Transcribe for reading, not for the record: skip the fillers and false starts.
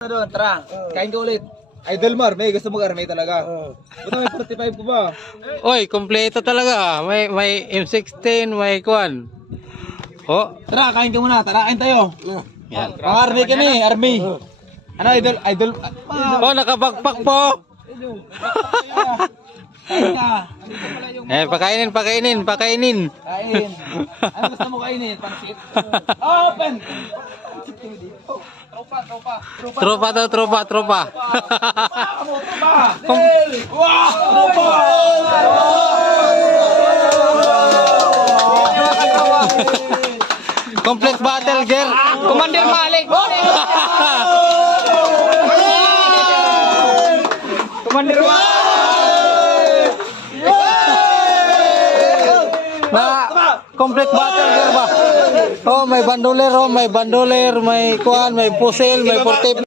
Doon, tara. Kain ka ulit. Idol Mar, may gusto mo army talaga. Buta may 45 ko ba? Oy, kompleto talaga. May M16, may kuan. Oh, Tara, kain ka muna. Tara, kain tayo. yan. Mga army kami, army. Ano, idol? Oh, nakabagpak po. Kain ka. Pakainin. Kain. Ano gusto mo kainin? Pansit? Open! Tropa. Tropa! Complete battle gear. Commander Malik. Commander Malik. Complete battle gear ba? Oh, may bandoler, may kuan, may pusil, may portable.